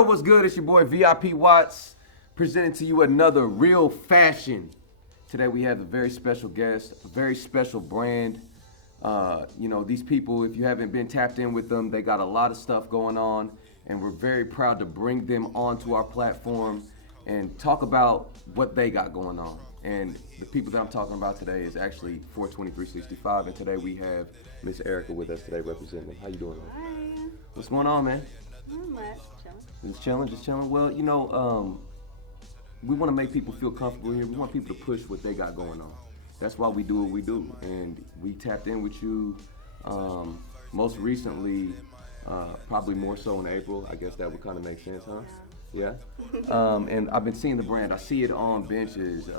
Yo, what's good? It's your boy VIP Watts, presenting to you another Real Fashion. Today we have a very special guest, a very special brand. These people, if you haven't been tapped in with them, they got a lot of stuff going on, and we're very proud to bring them onto our platform and talk about what they got going on. And the people that I'm talking about today is actually 420-365, and today we have Miss Airika with us today representing them. How you doing, man? Hi. What's going on, man? Not much. Chilling. Just chilling. Well, we want to make people feel comfortable here. We want people to push what they got going on. That's why we do what we do. And we tapped in with you most recently, probably more so in April. I guess that would kind of make sense, huh? Yeah. And I've been seeing the brand. I see it on benches,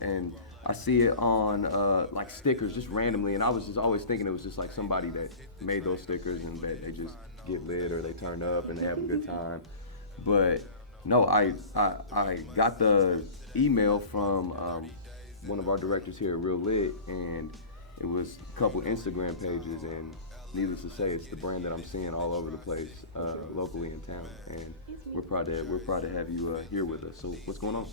and I see it on like stickers just randomly. And I was just always thinking it was just like somebody that made those stickers and that they just get lit or they turn up and they have a good time. But no, I got the email from one of our directors here at REELLIT, and it was a couple Instagram pages, and needless to say, it's the brand that I'm seeing all over the place locally in town, and we're proud to have you here with us. So what's going on?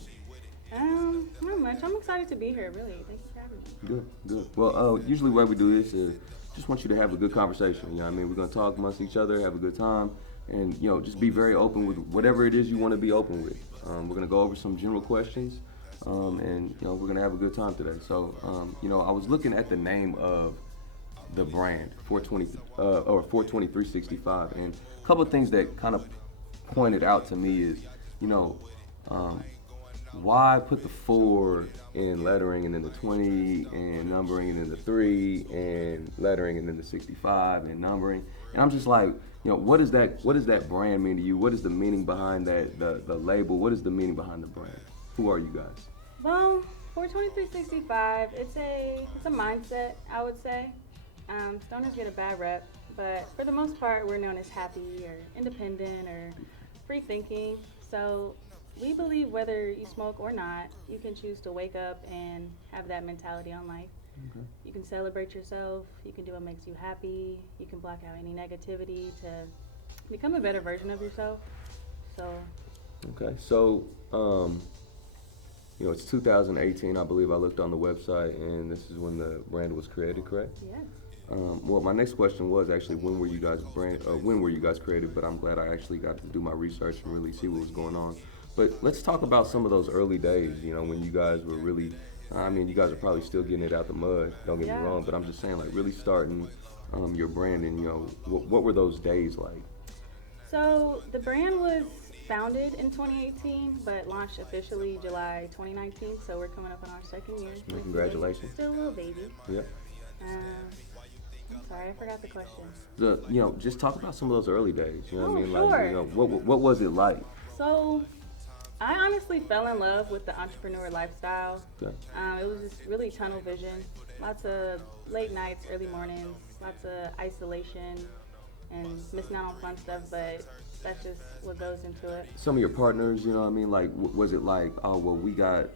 Not much. I'm excited to be here, really. Thank you for having me. Good. Well, usually the way we do this is just want you to have a good conversation. You know what I mean? We're gonna talk amongst each other, have a good time, and just be very open with whatever it is you want to be open with. We're gonna go over some general questions, and we're gonna have a good time today. So, I was looking at the name of the brand 420 or 420-365, and a couple of things that kind of pointed out to me is, why put the 4 in lettering and then the 20 and numbering and then the 3 and lettering and then the 65 and numbering? And I'm just like, what does that brand mean to you? What is the meaning behind that, the label? What is the meaning behind the brand? Who are you guys? Well, 420-365, it's a mindset, I would say. Stoners get a bad rep, but for the most part, we're known as happy or independent or free thinking. So we believe whether you smoke or not, you can choose to wake up and have that mentality on life. Okay. You can celebrate yourself, you can do what makes you happy, you can block out any negativity to become a better version of yourself. So Okay, so it's 2018, I believe. I looked on the website, and this is when the brand was created, correct? yes. Well, my next question was actually when were you guys created? But I'm glad I actually got to do my research and really see what was going on. But let's talk about some of those early days. When you guys were really, you guys are probably still getting it out the mud. Don't get me wrong, but I'm just saying, like, really starting your brand, and what were those days like? So the brand was founded in 2018, but launched officially July 2019. So we're coming up on our second year. Congratulations. Still a little baby. Yeah. I'm sorry, I forgot the question. Just talk about some of those early days. You know what I mean? Sure. Like, what was it like? So I honestly fell in love with the entrepreneur lifestyle. Okay. It was just really tunnel vision. Lots of late nights, early mornings, lots of isolation and missing out on fun stuff, but that's just what goes into it. Some of your partners, like, was it like, oh, well, we got,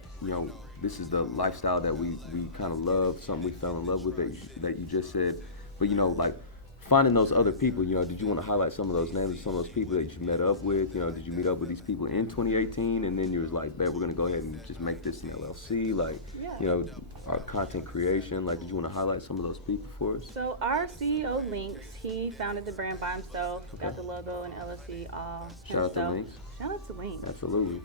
this is the lifestyle that we kind of love, something we fell in love with that you just said, but, like, finding those other people, did you want to highlight some of those names of some of those people that you met up with? Did you meet up with these people in 2018, and then you was like, bet we're going to go ahead and just make this an LLC, like, our content creation, like, did you want to highlight some of those people for us? So our CEO, Links, he founded the brand by himself, got the logo and LLC all Shout out to himself. Links. Shout out to Links. Absolutely.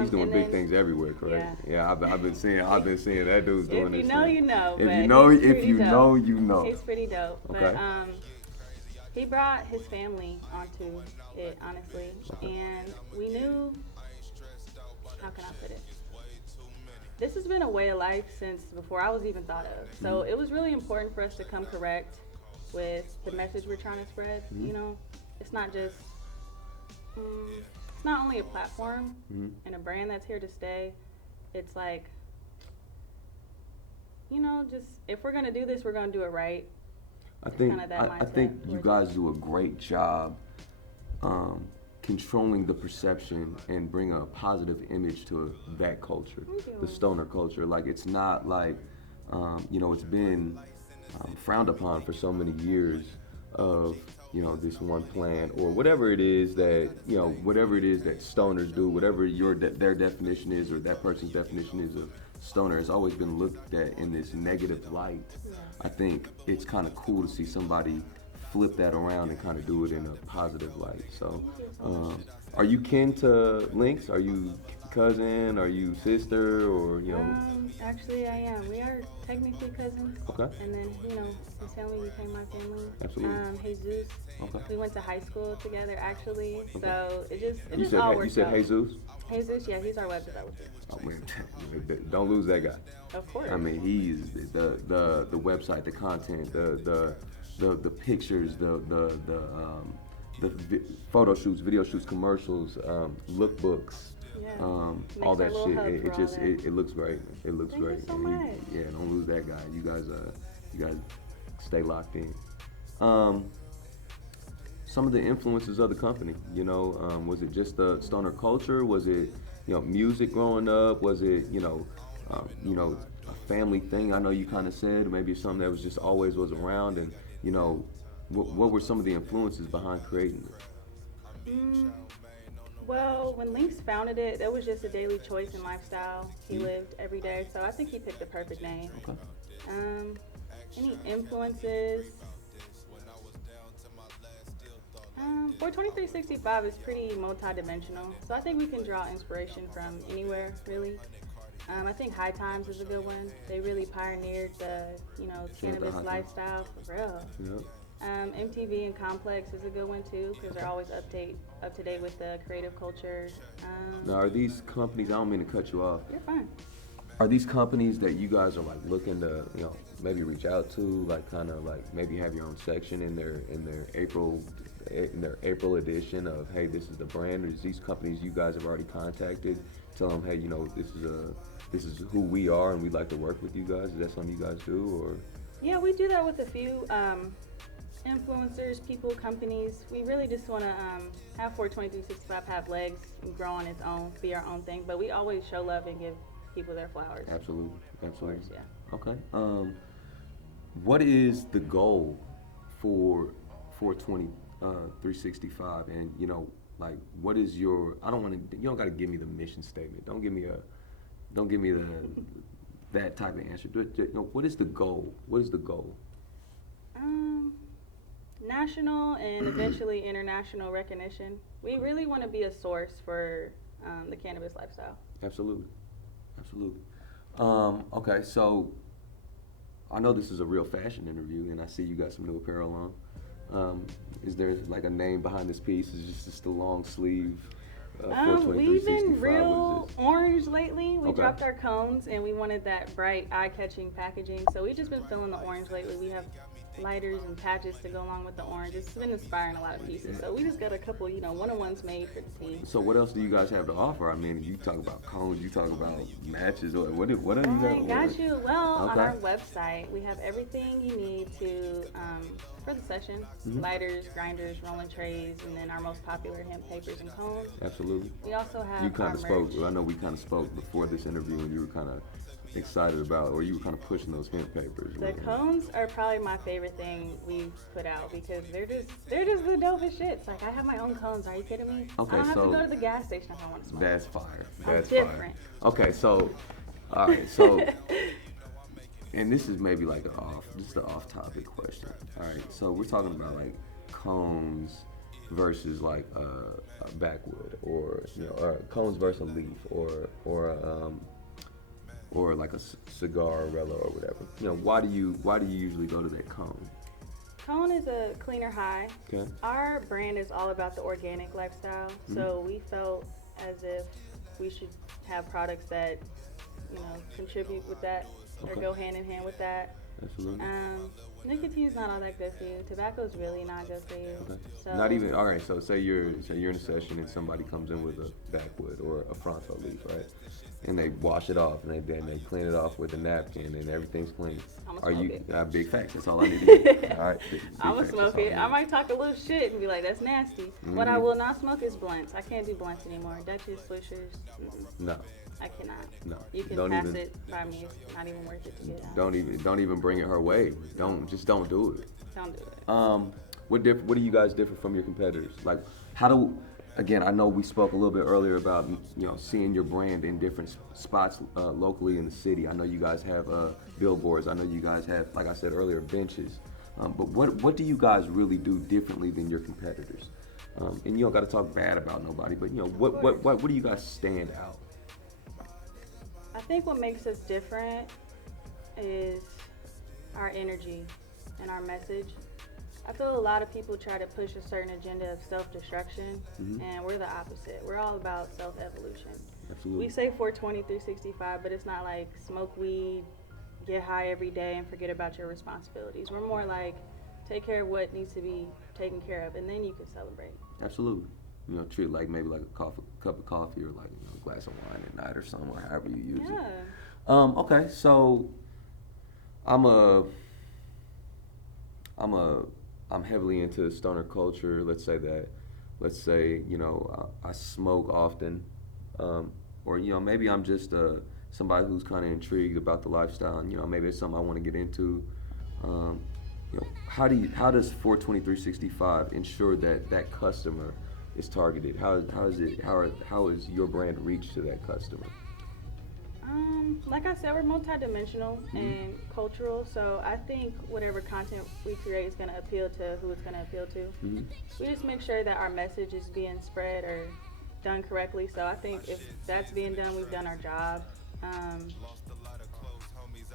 He's doing and big then- things everywhere, correct? Yeah, I've been seeing that dude's doing If you this know, thing. you know. If but you know, he's if pretty you dope. know, you know. He's pretty dope. Okay. But he brought his family onto it, honestly. Okay. And we knew, how can I put it? This has been a way of life since before I was even thought of. So it was really important for us to come correct with the message we're trying to spread. It's not just, it's not only a platform and a brand that's here to stay. It's like, just if we're going to do this, we're going to do it right. I think kinda that I think mindset you towards guys do a great job controlling the perception and bring a positive image to that culture, the stoner culture. Like, it's not like, it's been frowned upon for so many years of this one plant or whatever it is that, whatever it is that stoners do, whatever their definition is or that person's definition is of stoner has always been looked at in this negative light. Yeah. I think it's kind of cool to see somebody flip that around and kind of do it in a positive light. So, are you kin to Lynx? Are you cousin? Are you sister? Or Actually, I am. We are technically cousins. Okay. And then his family became my family. Absolutely. Jesus. Okay. We went to high school together, actually. Okay. So it just You said all worked out. Jesus? Jesus, yeah, he's our web developer. Oh man, don't lose that guy. Of course. I mean, he's the website, the content, the pictures, the photo shoots, video shoots, commercials, lookbooks, Yeah. all that Makes our shit. little hub It for just all that. it looks great. It looks Thank you great. so And much. yeah, don't lose that guy. You guys stay locked in. Some of the influences of the company, was it just the stoner culture? Was it, music growing up? Was it, a family thing? I know you kind of said maybe something that was just always was around, and what were some of the influences behind creating it? Well, when Lynx founded it, that was just a daily choice and lifestyle he lived every day. So I think he picked the perfect name. Okay. Any influences? 42365 is pretty multi-dimensional, so I think we can draw inspiration from anywhere, really. I think High Times is a good one. They really pioneered the, cannabis lifestyle for real. Yep. MTV and Complex is a good one too, because they're always up to date with the creative culture. Now, are these companies? I don't mean to cut you off. You're fine. Are these companies that you guys are like looking to, maybe reach out to, like kind of like maybe have your own section in their April edition of, hey, this is the brand? Or is these companies you guys have already contacted, tell them, hey, this is who we are and we'd like to work with you guys? Is that something you guys do? Or Yeah, we do that with a few influencers, people, companies. We really just want to have 42365 have legs and grow on its own, be our own thing. But we always show love and give people their flowers. Absolutely. Of course, yeah. Okay. What is the goal for 42365? And like, what is your? I don't want to. You don't got to give me the mission statement. Don't give me that type of answer. What is the goal? What is the goal? National and eventually international recognition. We really want to be a source for the cannabis lifestyle. Absolutely. Okay, so I know this is a real fashion interview, and I see you got some new apparel on. Is there like a name behind this piece? Is it just a long sleeve? We've been real orange lately. We Okay. dropped our cones, and we wanted that bright, eye-catching packaging. So we've just been feeling the orange lately. We have lighters and patches to go along with the orange. It's been inspiring a lot of pieces. So we just got a couple, one-on-ones made for the team. So what else do you guys have to offer? I mean, you talk about cones, you talk about matches, or what do you have? Got you. Well, on Okay. our website, we have everything you need to for the session. Lighters, grinders, rolling trays, and then our most popular hemp papers and cones. Absolutely. We also have You kind our of spoke. merch. I know we kind of spoke before this interview, and you were kind of excited about, or you were kind of pushing those hemp papers. The cones are probably my favorite thing we've put out because they're just the dopest shit. It's like I have my own cones. Are you kidding me? Okay, I don't have so to go to the gas station if I want to smoke. That's fire. I'm That's different. fire. Okay, so all right, so and this is maybe like just an off-topic question. All right, so we're talking about like cones versus like a backwood, or or cones versus a leaf, or like a cigar arella or whatever. Why do you usually go to that cone? Cone is a cleaner high. Okay. Our brand is all about the organic lifestyle, so we felt as if we should have products that contribute with that or Okay. go hand in hand with that. Absolutely. Nicotine's not all that good for you. Tobacco's really not good for you. Okay. So Not even, all right, so say you're in a session and somebody comes in with a backwood or a fronto leaf, right? And they wash it off, and they clean it off with a napkin, and everything's clean. I'ma Are smoke you it. Big facts? That's all I need to hear. All right. Big I'm gonna facts, smoke that's all it. I need. might talk a little shit and be like, "That's nasty." What I will not smoke is blunts. I can't do blunts anymore. Dutchess, swishers, No, I cannot. no. You can Don't pass even, it by me. It's not even worth it to get out. don't even bring it her way. Don't do it. Don't do it. What do you guys differ from your competitors? Like, how do again? I know we spoke a little bit earlier about seeing your brand in different spots locally in the city. I know you guys have billboards. I know you guys have, like I said earlier, benches. But what do you guys really do differently than your competitors? And you don't got to talk bad about nobody, but what do you guys stand out? I think what makes us different is our energy and our message. I feel a lot of people try to push a certain agenda of self-destruction, and we're the opposite. We're all about self-evolution. Absolutely. We say 420, 365, but it's not like smoke weed, get high every day, and forget about your responsibilities. We're more like take care of what needs to be taken care of, and then you can celebrate. Absolutely. Treat it like maybe like a cup of coffee or like a glass of wine at night or something, or however you use it. Okay, so I'm heavily into stoner culture. Let's say I smoke often, or maybe I'm just somebody who's kind of intrigued about the lifestyle, and maybe it's something I want to get into. How does 420-365 ensure that customer is targeted? How is your brand reached to that customer? Like I said, we're multidimensional and cultural, so I think whatever content we create is going to appeal to who it's going to appeal to. We just make sure that our message is being spread or done correctly, so I think if that's being done, we've done our job.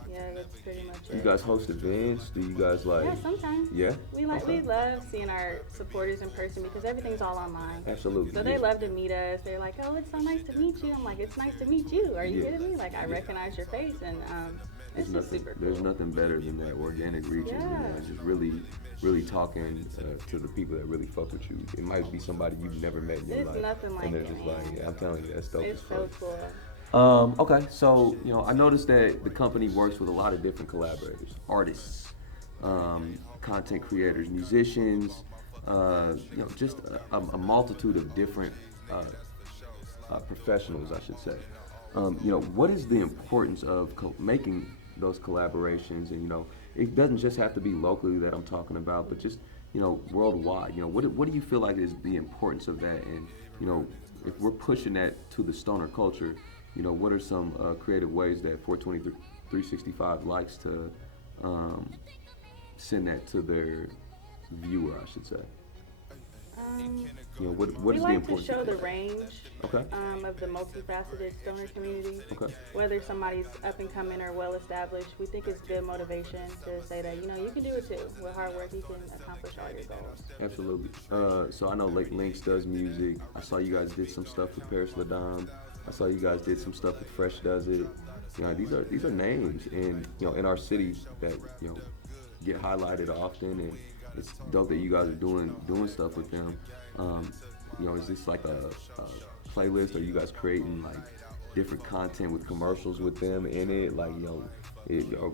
Yeah, that's pretty much it. Do you guys host events? Do you guys Yeah, sometimes. Yeah? We love seeing our supporters in person because everything's all online. Absolutely. So they love to meet us. They're like, oh, it's so nice to meet you. I'm like, it's nice to meet you. Are you kidding me? Like, I recognize your face, and it's just super cool. There's nothing better than that organic reach. Just really talking to the people that really fuck with you. It might be somebody you've never met in your life. It's nothing like and it, they're just man. like, yeah, I'm telling you, that's dope. It's so cool. Okay, so I noticed that the company works with a lot of different collaborators, artists, content creators, musicians, just a multitude of different professionals, I should say. What is the importance of making those collaborations? And it doesn't just have to be locally that I'm talking about, but just worldwide. What do you feel like is the importance of that? And if we're pushing that to the stoner culture, what are some creative ways that 420-365 likes to send that to their viewer, I should say? What we is like the to importance show of the that? range Okay. of the multifaceted stoner community. Okay. Whether somebody's up and coming or well established, we think it's good motivation to say that you can do it too. With hard work, you can accomplish all your goals. Absolutely. So I know Lynx does music. I saw you guys did some stuff with Paris Ladam. I saw you guys did some stuff with Fresh Does It. These are names in our city that get highlighted often, and it's dope that you guys are doing stuff with them. Is this like a playlist? Are you guys creating like different content with commercials with them in it? Like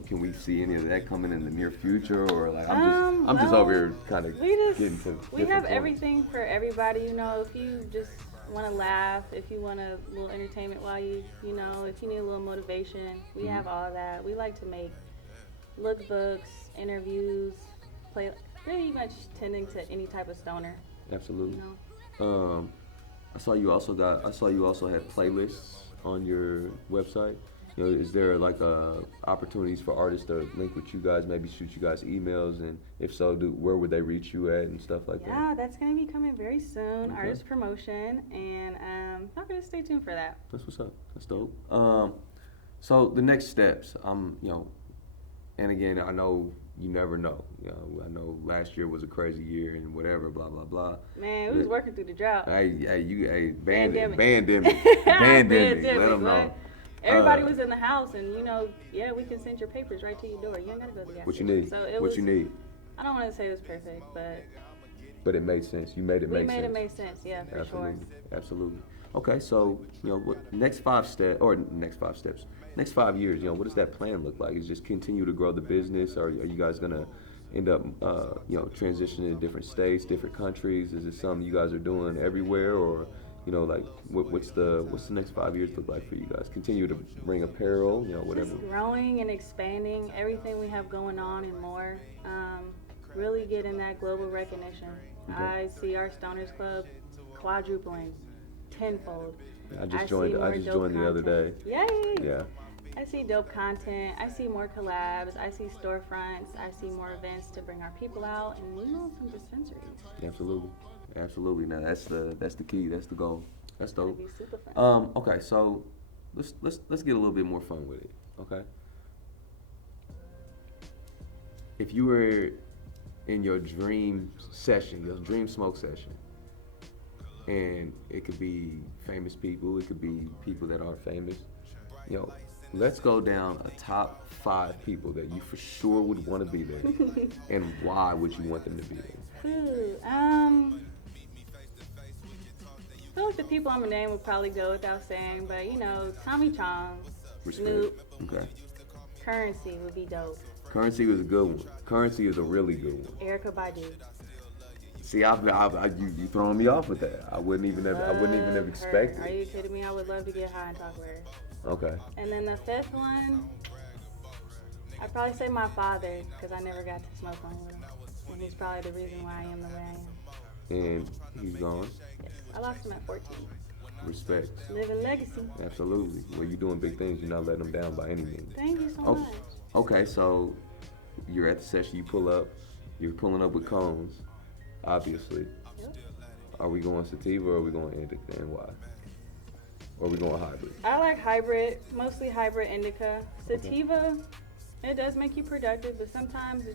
can we see any of that coming in the near future, or like I'm just over here kind of getting to. We have everything for everybody. If you just want to laugh, if you want a little entertainment while if you need a little motivation, we have all of that. We like to make lookbooks, interviews, pretty much tending to any type of stoner. Absolutely. I saw you also had playlists on your website. Is there like opportunities for artists to link with you guys, maybe shoot you guys emails, and if so, where would they reach you at and stuff like that? Yeah, that's going to be coming very soon, artist promotion, and I'm going to stay tuned for that. That's what's up. That's dope. So the next steps, and again, I know you never know. I know last year was a crazy year and whatever, blah blah blah. Man, we was working through the drought. Pandemic. Pandemic. Let them know. Everybody was in the house, and we can send your papers right to your door. You ain't gotta go to the gas What you station. need? So What you need? I don't want to say it was perfect, but it made sense. You made it make sense. We made it make sense. Yeah, for sure. Absolutely. Okay, so what next 5 steps? Next 5 years, what does that plan look like? Is just continue to grow the business, or are you guys gonna end up, transitioning to different states, different countries? Is it something you guys are doing everywhere, or what's the next 5 years look like for you guys? Continue to bring apparel, whatever. Just growing and expanding everything we have going on and more. really getting that global recognition. Okay. I see our Stoners Club quadrupling, tenfold. I just see joined. I more just dope joined the other day. content. Yay! Yeah. I see dope content. I see more collabs. I see storefronts. I see more events to bring our people out, and some dispensaries. Absolutely. Absolutely. Now that's the key. That's the goal. That's It's gonna dope. be super fun. Okay, so let's get a little bit more fun with it. Okay. If you were in your dream session, your dream smoke session, and it could be famous people, it could be people that aren't famous. Let's go down a top 5 people that you for sure would want to be there, and why would you want them to be there? Ooh, I feel like the people I'm gonna name would probably go without saying, but Tommy Chong, Respect. Snoop, Okay. Currency would be dope. Currency was a good one. Currency is a really good one. Erykah Badu. See, you throwing me off with that. I wouldn't even have expected. Are you kidding me? I would love to get high and talk with her. Okay. And then the 5th one, I'd probably say my father, because I never got to smoke one with him. And he's probably the reason why I am the way I am. And he's gone. Yes, I lost him at 14. Respect. Living legacy. Absolutely. Well, you're doing big things. You're not letting them down by any means. Thank you so Oh, much. Okay, so you're at the session. You pull up. You're pulling up with cones, obviously. Yep. Are we going sativa or are we going indica, and why? Or are we going hybrid? I like hybrid, mostly hybrid indica. Sativa, it does make you productive, but sometimes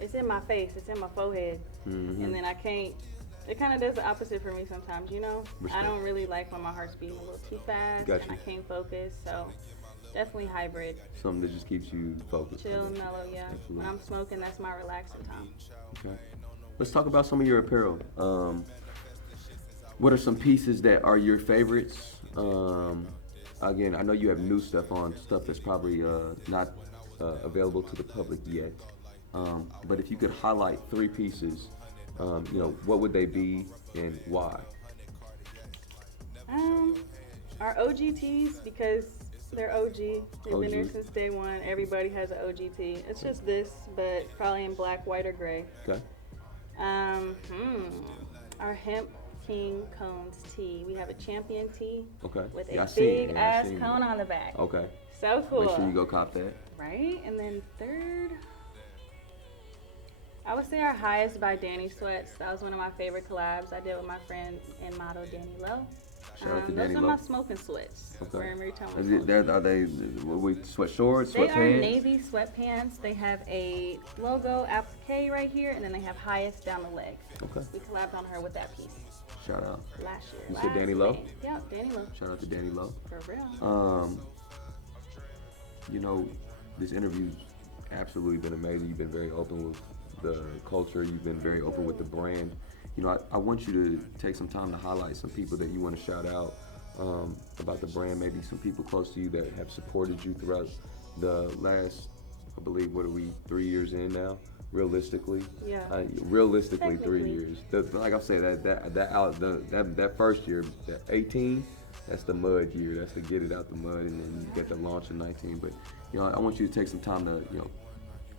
it's in my face, it's in my forehead, and then I can't. It kind of does the opposite for me sometimes, Respect. I don't really like when my heart's beating a little too fast Gotcha. and I can't focus, so definitely hybrid. Something that just keeps you focused. Chill and mellow, yeah. Absolutely. When I'm smoking, that's my relaxing time. Okay. Let's talk about some of your apparel. What are some pieces that are your favorites? Again, I know you have new stuff on, stuff that's probably not available to the public yet. But if you could highlight 3 pieces, what would they be and why? Our OGTs, because they're OG. They've been there OG. since day one. Everybody has an OGT. It's just this, but probably in black, white, or gray. Okay. Our Hemp King Cones tee. We have a champion tee Okay. with Yeah, I a seen it. big Yeah, I ass seen it. cone on the back. Okay. So cool. Make sure you go cop that. Right? And then 3rd, I would say our Highest by Danny Sweats. That was one of my favorite collabs I did with my friend and model Danny Lowe. Shout out to Those Danny are Lowe. my smoking sweats. Okay. Wearing every time Are they sweat shorts, They are sweatpants? navy sweatpants. They have a logo applique right here, and then they have Highest down the leg. Okay. We collabed on her with that piece Shout out. last year. You said Danny Lowe? May. Yeah, Danny Lowe. Shout out to Danny Lowe. For real. This interview's absolutely been amazing. You've been very open with the culture. You've been very open with the brand. I want you to take some time to highlight some people that you want to shout out about the brand. Maybe some people close to you that have supported you throughout the last, I believe, 3 years in now? Realistically, Yeah. Realistically, 3 Technically. years. Like I said, that first year, that 18, that's the mud year. That's to get it out the mud, and then you get the launch in 19. But I want you to take some time to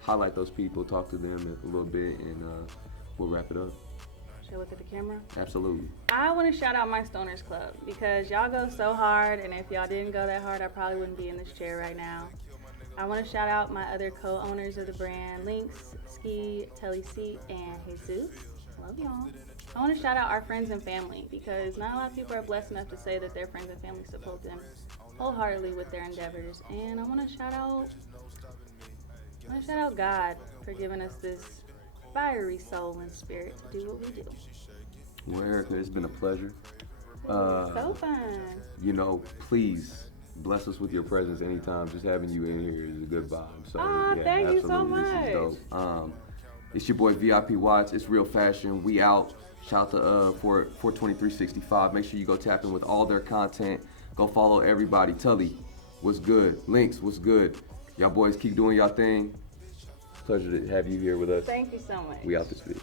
highlight those people, talk to them a little bit, and we'll wrap it up. Should I look at the camera? Absolutely. I want to shout out my Stoners Club because y'all go so hard, and if y'all didn't go that hard, I probably wouldn't be in this chair right now. I want to shout out my other co-owners of the brand, Lynx, Ski, Telly Seat, and Jesus. Love y'all. I want to shout out our friends and family because not a lot of people are blessed enough to say that their friends and family support them wholeheartedly with their endeavors. And I want to shout out God for giving us this fiery soul and spirit to do what we do. Well, Airika, it's been a pleasure. So fun. Please bless us with your presence anytime. Just having you in here is a good vibe. So, thank you so absolutely, this is much. dope. It's your boy VIP Watts. It's Real Fashion. We out. Shout out to 420-365. Make sure you go tap in with all their content. Go follow everybody. Tully, what's good? Lynx, what's good? Y'all boys keep doing y'all thing. Pleasure to have you here with us. Thank you so much. We out this bitch.